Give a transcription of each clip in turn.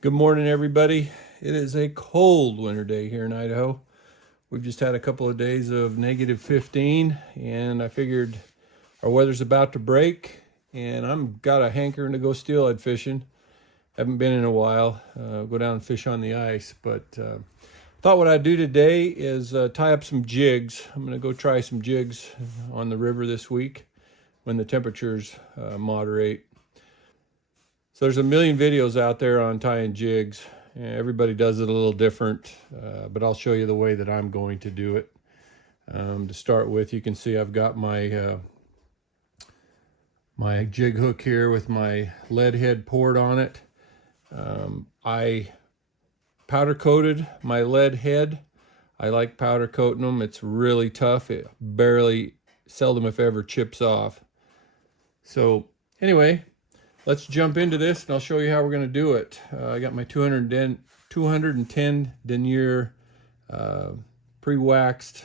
Good morning, everybody. It is a cold winter day here in Idaho. We've just had a couple of days of negative 15, and I figured our weather's about to break, and I'm got a hankering to go steelhead fishing. Haven't been in a while. Go down and fish on the ice, but thought what I'd do today is tie up some jigs. I'm going to go try some jigs on the river this week when the temperatures moderate. So there's a million videos out there on tying jigs. Everybody does it a little different, but I'll show you the way that I'm going to do it. To start with, you can see I've got my my jig hook here with my lead head poured on it. I powder coated my lead head. I like powder coating them. It's really tough. It barely, seldom if ever, chips off. So anyway, let's jump into this and I'll show you how we're going to do it. I got my 210 denier pre-waxed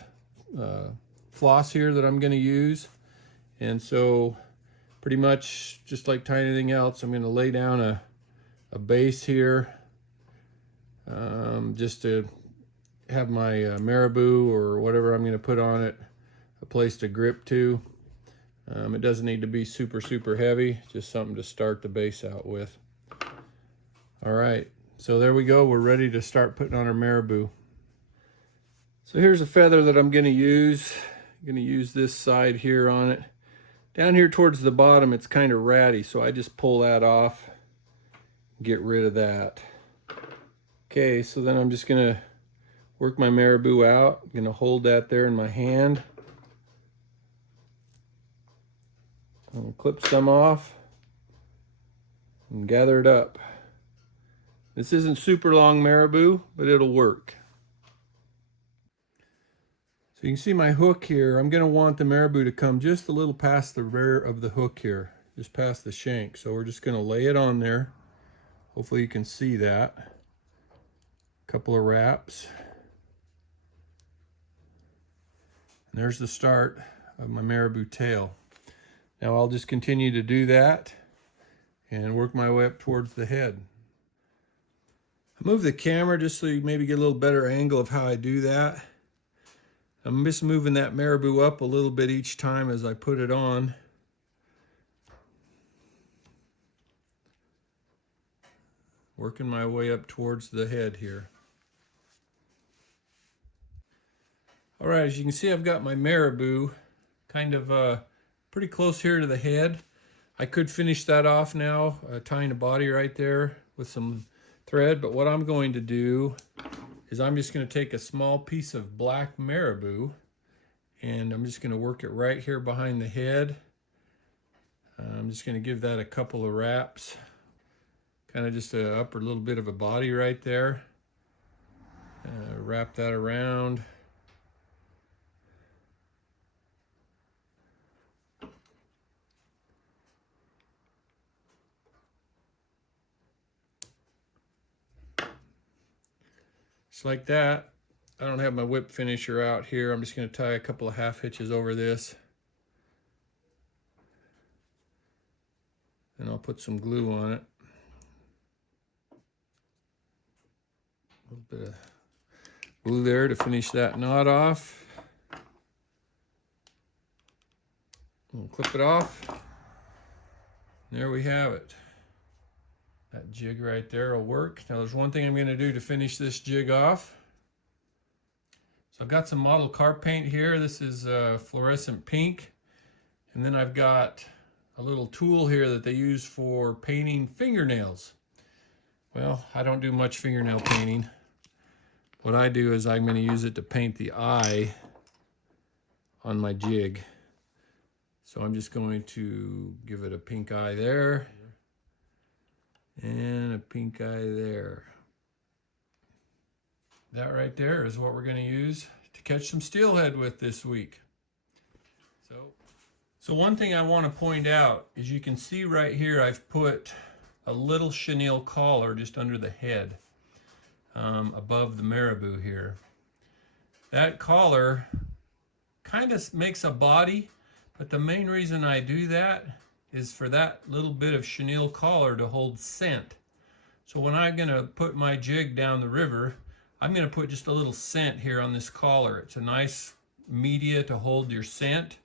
floss here that I'm going to use. And so pretty much just like tying anything else, I'm going to lay down a base here just to have my marabou or whatever I'm going to put on it a place to grip to. It doesn't need to be super heavy, just something to start the base out with. All right, so there we go. We're ready to start putting on our marabou. So here's a feather that I'm going to use. I'm going to use this side here on it. Down here towards the bottom, it's kind of ratty, so I just pull that off, get rid of that. Okay, so then I'm just going to work my marabou out. I'm going to hold that there in my hand. And clip some off and gather it up. This isn't super long marabou, but it'll work. So you can see my hook here. I'm going to want the marabou to come just a little past the rear of the hook here, just past the shank. So we're just going to lay it on there. Hopefully you can see that. A couple of wraps. And there's the start of my marabou tail. Now I'll just continue to do that and work my way up towards the head. I move the camera just so you maybe get a little better angle of how I do that. I'm just moving that marabou up a little bit each time as I put it on. Working my way up towards the head here. All right, as you can see, I've got my marabou kind of pretty close here to the head. I could finish that off now, tying a body right there with some thread, but what I'm going to do is I'm just going to take a small piece of black marabou and I'm just going to work it right here behind the head. I'm just going to give that a couple of wraps, kind of just a upper little bit of a body right there. Wrap that around. Just like that. I don't have my whip finisher out here. I'm just going to tie a couple of half hitches over this. And I'll put some glue on it. A little bit of glue there to finish that knot off. We'll clip it off. There we have it. That jig right there will work. Now there's one thing I'm going to do to finish this jig off. So I've got some model carp paint here. This is fluorescent pink. And then I've got a little tool here that they use for painting fingernails. Well, I don't do much fingernail painting. What I do is I'm going to use it to paint the eye on my jig. So I'm just going to give it a pink eye there. And a pink eye there. That right there is what we're going to use to catch some steelhead with this week. So one thing I want to point out is you can see right here I've put a little chenille collar just under the head, above the marabou here. That collar kind of makes a body, but the main reason I do that is for that little bit of chenille collar to hold scent. So when I'm gonna put my jig down the river, I'm gonna put just a little scent here on this collar. It's a nice media to hold your scent,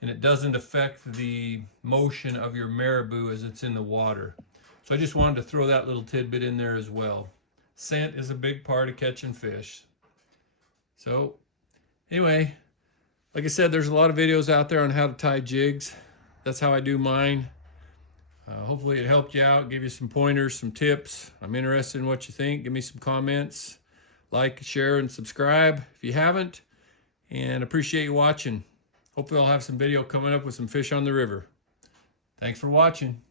and it doesn't affect the motion of your marabou as it's in the water. So I just wanted to throw that little tidbit in there as well. Scent is a big part of catching fish. So anyway, like I said, there's a lot of videos out there on how to tie jigs. That's how I do mine. Hopefully it helped you out, give you some pointers, some tips. I'm interested in what you think. Give me some comments. Like, share, and subscribe if you haven't. And appreciate you watching. Hopefully I'll have some video coming up with some fish on the river. Thanks for watching.